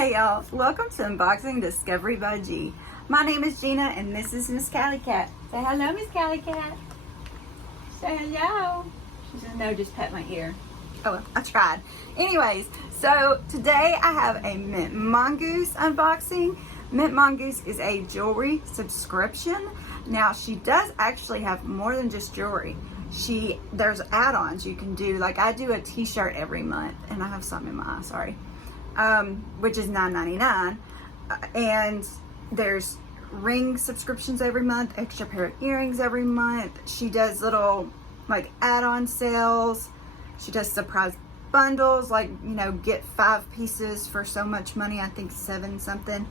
Hey y'all, welcome to Unboxing Discovery by G. My name is Gina and this is Miss Cali Cat. Say hello, Miss Cali Cat. Say hello. She says no, just pet my ear. Oh well, I tried. Anyways, so today I have a MintMONGOOSE unboxing. MintMONGOOSE is a jewelry subscription. Now she does actually have more than just jewelry. There's add-ons you can do. Like I do a t-shirt every month and I have something in my eye, sorry. Which is $9.99, and there's ring subscriptions every month, extra pair of earrings every month. She does little like add-on sales. She does surprise bundles, like, you know, get 5 pieces for so much money, I think 7 something,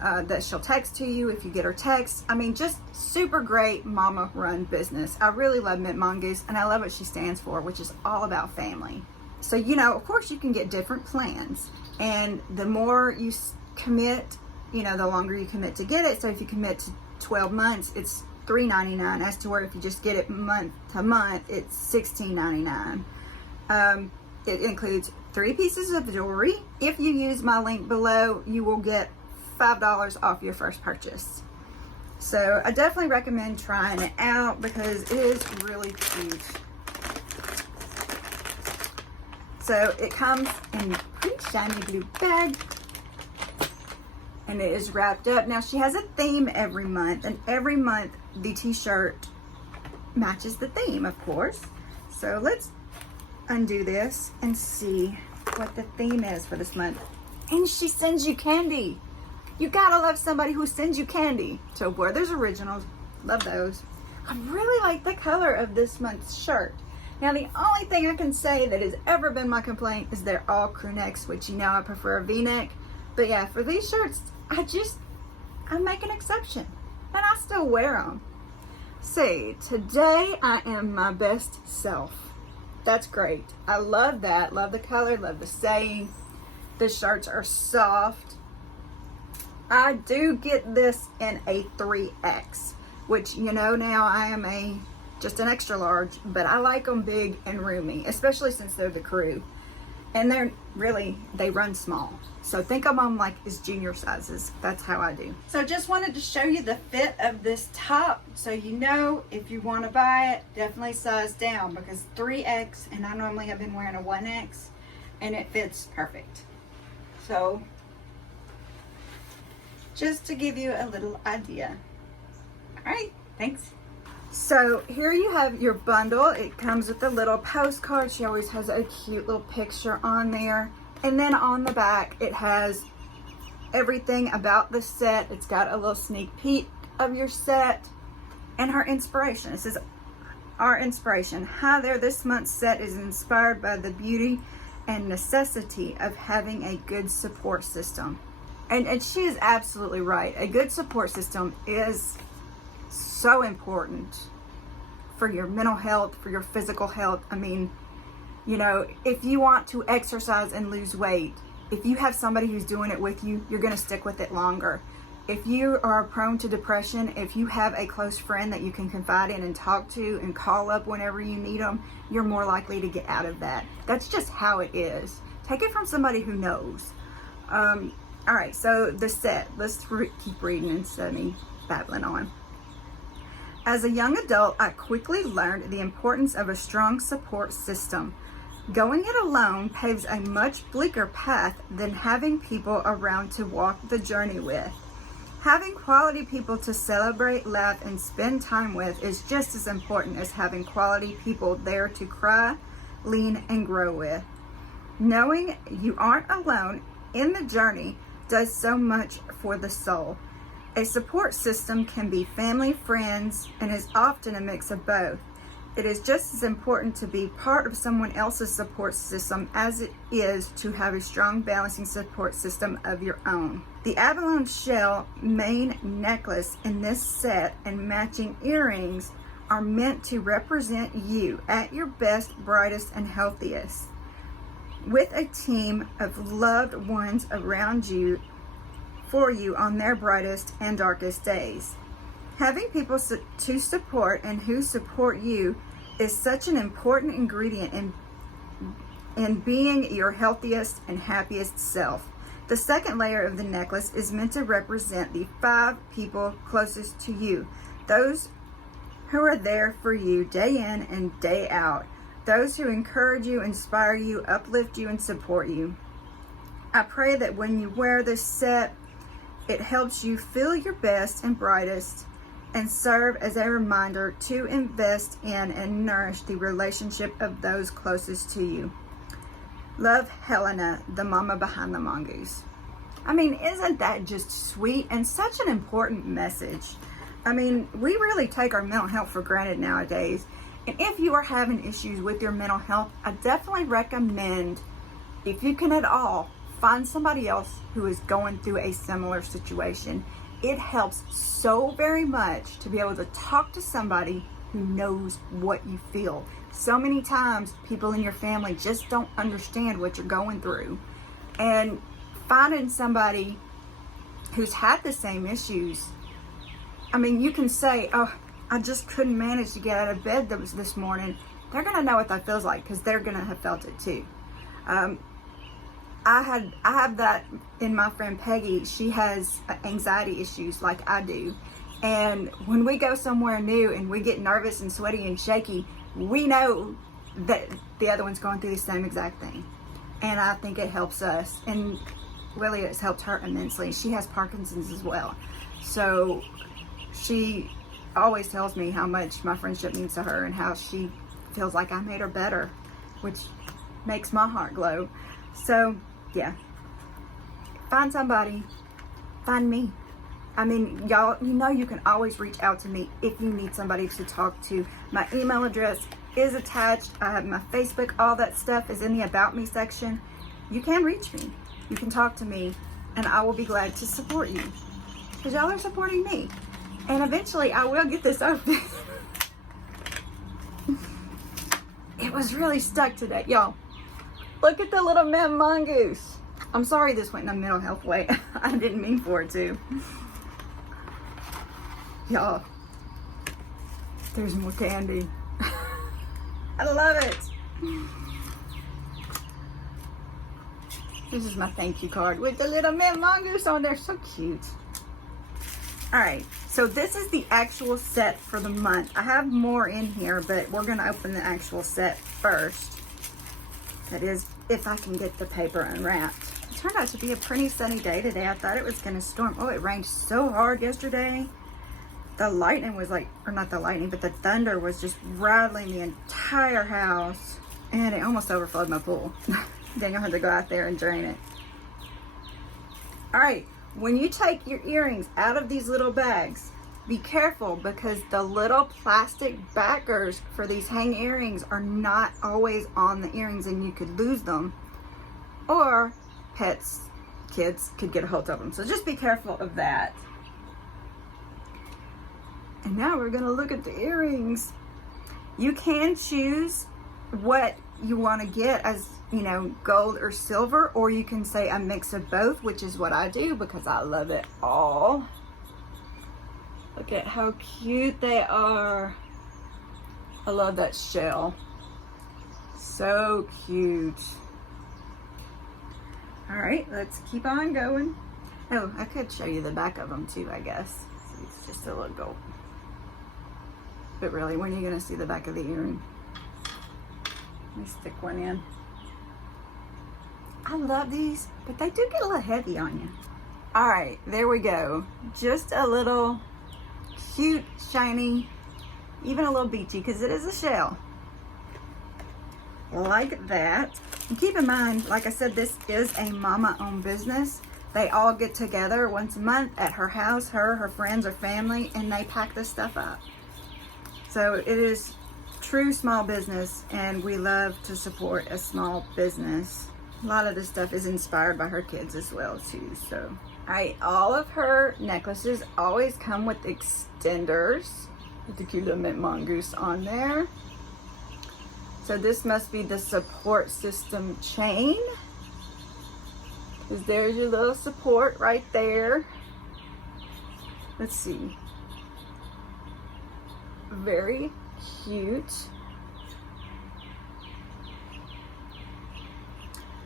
that she'll text to you if you get her text. I mean, just super great mama run business. I really love MintMONGOOSE, and I love what she stands for, which is all about family. So, you know, of course you can get different plans, and the more you commit, you know, the longer you commit to get it. So if you commit to 12 months, it's $3.99, as to where if you just get it month to month, it's $16.99. It includes 3 pieces of jewelry. If you use my link below, you will get $5 off your first purchase. So I definitely recommend trying it out because it is really cute. So it comes in a pretty shiny blue bag, and it is wrapped up. Now she has a theme every month, and every month the t-shirt matches the theme, of course. So let's undo this and see what the theme is for this month. And she sends you candy. You gotta love somebody who sends you candy. So Werther's Originals, love those. I really like the color of this month's shirt. Now the only thing I can say that has ever been my complaint is they're all crew necks, which, you know, I prefer a v-neck. But yeah, for these shirts, I make an exception, and I still wear them. See, today I am my best self. That's great. I love that. Love the color, love the saying. The shirts are soft. I do get this in a 3X, which, you know, now I am just an extra large, but I like them big and roomy, especially since they're the crew. And they run small. So think of them like as junior sizes. That's how I do. So just wanted to show you the fit of this top, so you know if you want to buy it, definitely size down, because 3X, and I normally have been wearing a 1X, and it fits perfect. So just to give you a little idea. All right, thanks. So here you have your bundle. It comes with a little postcard. She always has a cute little picture on there. And then on the back, it has everything about the set. It's got a little sneak peek of your set and her inspiration. It says, our inspiration. Hi there, this month's set is inspired by the beauty and necessity of having a good support system. And she is absolutely right. A good support system is so important for your mental health, for your physical health. I mean, you know, if you want to exercise and lose weight, if you have somebody who's doing it with you, you're going to stick with it longer. If you are prone to depression, if you have a close friend that you can confide in and talk to and call up whenever you need them, you're more likely to get out of that. That's just how it is. Take it from somebody who knows. All right, so the set. Let's keep reading instead of me babbling on. As a young adult, I quickly learned the importance of a strong support system. Going it alone paves a much bleaker path than having people around to walk the journey with. Having quality people to celebrate, laugh, and spend time with is just as important as having quality people there to cry, lean, and grow with. Knowing you aren't alone in the journey does so much for the soul. A support system can be family, friends, and is often a mix of both. It is just as important to be part of someone else's support system as it is to have a strong balancing support system of your own. The abalone shell main necklace in this set and matching earrings are meant to represent you at your best, brightest, and healthiest. With a team of loved ones around you for you on their brightest and darkest days. Having people to support and who support you is such an important ingredient in being your healthiest and happiest self. The second layer of the necklace is meant to represent the 5 people closest to you, those who are there for you day in and day out, those who encourage you, inspire you, uplift you, and support you. I pray that when you wear this set, it helps you feel your best and brightest and serve as a reminder to invest in and nourish the relationship of those closest to you. Love, Helena, the mama behind the mongoose. I mean, isn't that just sweet and such an important message? I mean, we really take our mental health for granted nowadays. And if you are having issues with your mental health, I definitely recommend, if you can at all, find somebody else who is going through a similar situation. It helps so very much to be able to talk to somebody who knows what you feel. So many times people in your family just don't understand what you're going through. And finding somebody who's had the same issues, I mean, you can say, oh, I just couldn't manage to get out of bed this morning. They're gonna know what that feels like because they're gonna have felt it too. I have that in my friend Peggy. She has anxiety issues like I do. And when we go somewhere new and we get nervous and sweaty and shaky, we know that the other one's going through the same exact thing. And I think it helps us. And really, it's helped her immensely. She has Parkinson's as well. So she always tells me how much my friendship means to her and how she feels like I made her better, which makes my heart glow. So yeah, find somebody, find me. I mean, y'all, you know you can always reach out to me if you need somebody to talk to. My email address is attached. I have my Facebook, all that stuff is in the About Me section. You can reach me, you can talk to me, and I will be glad to support you because y'all are supporting me. And eventually I will get this open. It was really stuck today, y'all. Look at the little mint mongoose. I'm sorry this went in a mental health way. I didn't mean for it to. Y'all, there's more candy. I love it. This is my thank you card with the little mint mongoose on there. So cute. All right, so this is the actual set for the month. I have more in here, but we're gonna open the actual set first. That is, if I can get the paper unwrapped. It turned out to be a pretty sunny day today. I thought it was gonna storm. Oh, it rained so hard yesterday. The lightning was like, or not the lightning, but the thunder was just rattling the entire house. And it almost overflowed my pool. Daniel had to go out there and drain it. All right, when you take your earrings out of these little bags, be careful because the little plastic backers for these hang earrings are not always on the earrings and you could lose them. Or pets, kids could get a hold of them. So just be careful of that. And now we're gonna look at the earrings. You can choose what you want to get as, you know, gold or silver, or you can say a mix of both, which is what I do because I love it all. Look at how cute they are. I love that shell. So cute. All right, let's keep on going. Oh, I could show you the back of them too, I guess. See, it's just a little gold. But really, when are you gonna see the back of the earring? Let me stick one in. I love these, but they do get a little heavy on you. All right, there we go. Just a little cute, shiny, even a little beachy, because it is a shell. Like that. And keep in mind, like I said, this is a mama-owned business. They all get together once a month at her house, her friends or family, and they pack this stuff up. So it is true small business, and we love to support a small business. A lot of this stuff is inspired by her kids as well too. So, all right, all of her necklaces always come with extenders with the cute little mint mongoose on there. So this must be the support system chain, because there's your little support right there. Let's see. Very cute.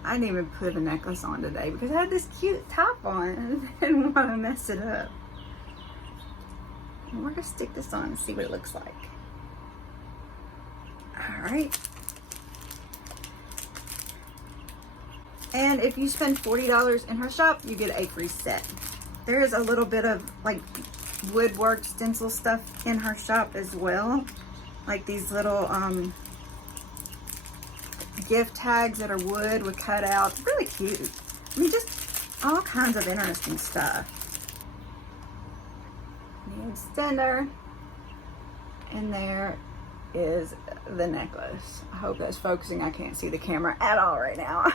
I didn't even put a necklace on today because I had this cute top on. I didn't want to mess it up. And we're going to stick this on and see what it looks like. Alright. And if you spend $40 in her shop, you get a free set. There is a little bit of like woodwork stencil stuff in her shop as well. Like these little gift tags that are wood with cutouts. Really cute. I mean, just all kinds of interesting stuff. The extender. And there is the necklace. I hope that's focusing. I can't see the camera at all right now.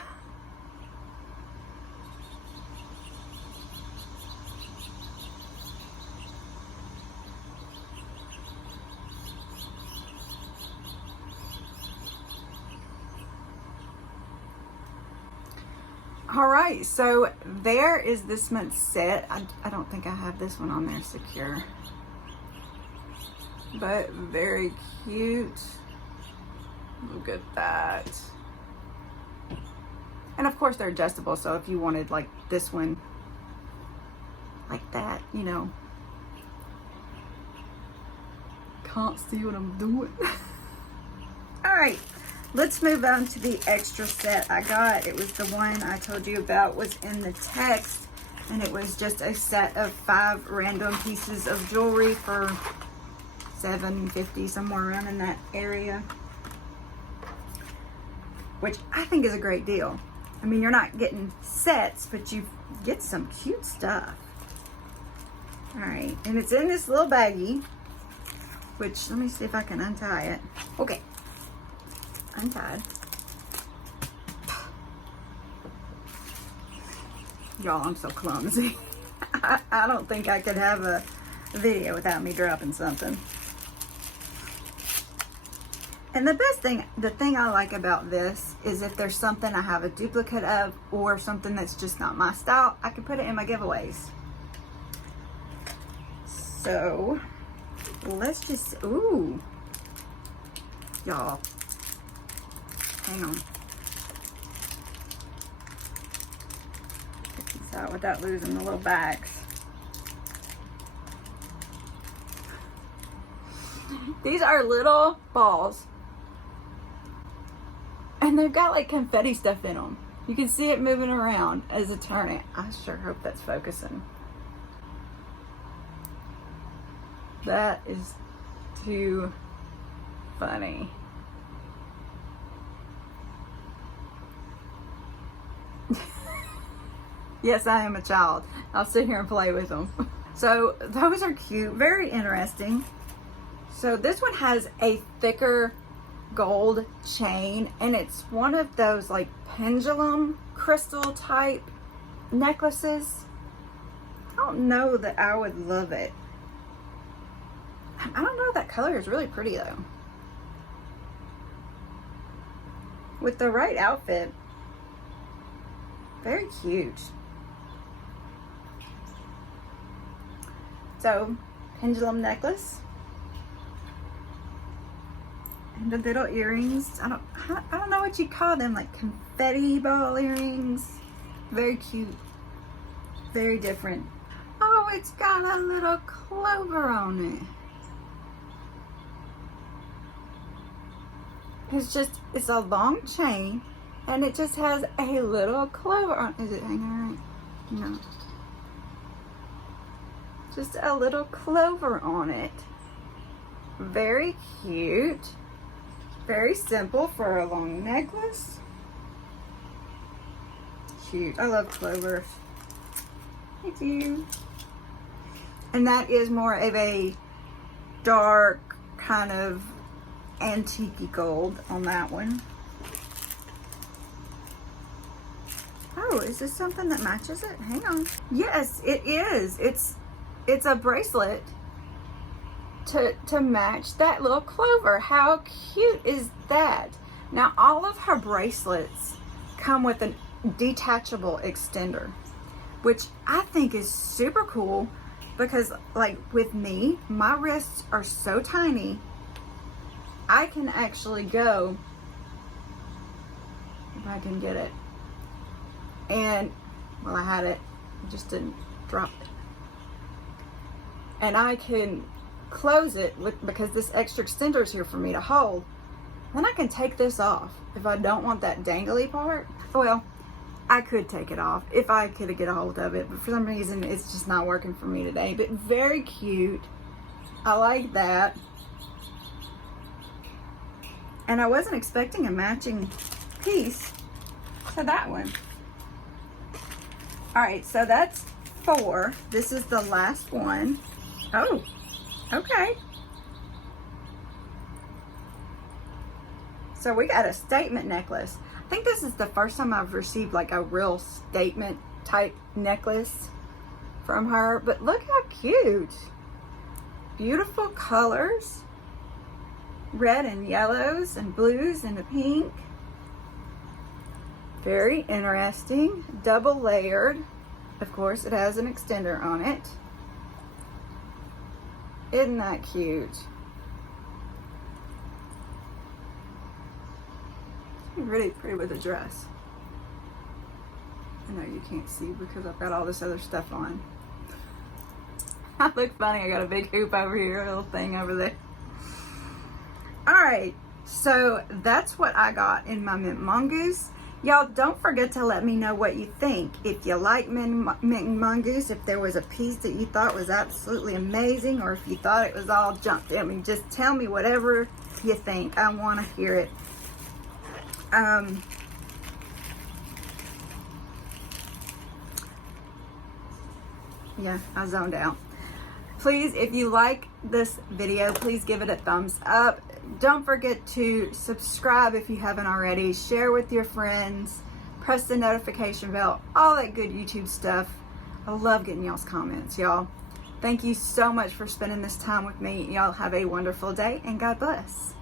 All right, so there is this month's set. I don't think I have this one on there secure, but very cute. Look at that. And of course they're adjustable, so if you wanted like this one like that, you know. Can't see what I'm doing. All right. Let's move on to the extra set I got. It was the one I told you about was in the text, and it was just a set of 5 random pieces of jewelry for $7.50, somewhere around in that area, which I think is a great deal. I mean, you're not getting sets, but you get some cute stuff. All right, and it's in this little baggie, which, let me see if I can untie it. Okay. Untied. Y'all, I'm so clumsy. I don't think I could have a video without me dropping something. And the best thing, the thing I like about this is if there's something I have a duplicate of or something that's just not my style, I can put it in my giveaways. So let's just, ooh, y'all. Hang on. Get these out without losing the little bags. These are little balls. And they've got like confetti stuff in them. You can see it moving around as it turns it. I sure hope that's focusing. That is too funny. Yes, I am a child. I'll sit here and play with them. So those are cute, very interesting. So this one has a thicker gold chain, and it's one of those like pendulum crystal type necklaces. I don't know that I would love it. I don't know, that color is really pretty though. With the right outfit, very cute. So, pendulum necklace. And the little earrings. I don't know what you call them, like confetti ball earrings. Very cute. Very different. Oh, it's got a little clover on it. It's a long chain, and it just has a little clover on it. Is it hanging right? No. Just a little clover on it. Very cute. Very simple for a long necklace. Cute. I love clovers. Thank you. And that is more of a dark kind of antique gold on that one. Oh, is this something that matches it? Hang on. Yes, it is. It's a bracelet to match that little clover. How cute is that? Now, all of her bracelets come with a detachable extender, which I think is super cool because, like, with me, my wrists are so tiny, I can actually go, if I can get it, and well, I had it, I just didn't drop it. And I can close it because this extra extender is here for me to hold. Then I can take this off if I don't want that dangly part. Well, I could take it off if I could get a hold of it, but for some reason it's just not working for me today. But very cute. I like that. And I wasn't expecting a matching piece to that one. All right, so that's 4. This is the last one. Oh, okay. So we got a statement necklace. I think this is the first time I've received like a real statement type necklace from her, but look how cute. Beautiful colors. Red and yellows and blues and a pink. Very interesting. Double layered. Of course, it has an extender on it. Isn't that cute? Really pretty with a dress. I know you can't see because I've got all this other stuff on. I look funny. I got a big hoop over here, a little thing over there. Alright, so that's what I got in my Mint Mongoose. Y'all don't forget to let me know what you think. If you like Mint Mongoose, if there was a piece that you thought was absolutely amazing, or if you thought it was all junk. I mean, just tell me whatever you think. I want to hear it. Yeah, I zoned out. Please, if you like this video, please give it a thumbs up. Don't forget to subscribe if you haven't already. Share with your friends. Press the notification bell. All that good YouTube stuff. I love getting y'all's comments, y'all. Thank you so much for spending this time with me. Y'all have a wonderful day, and God bless.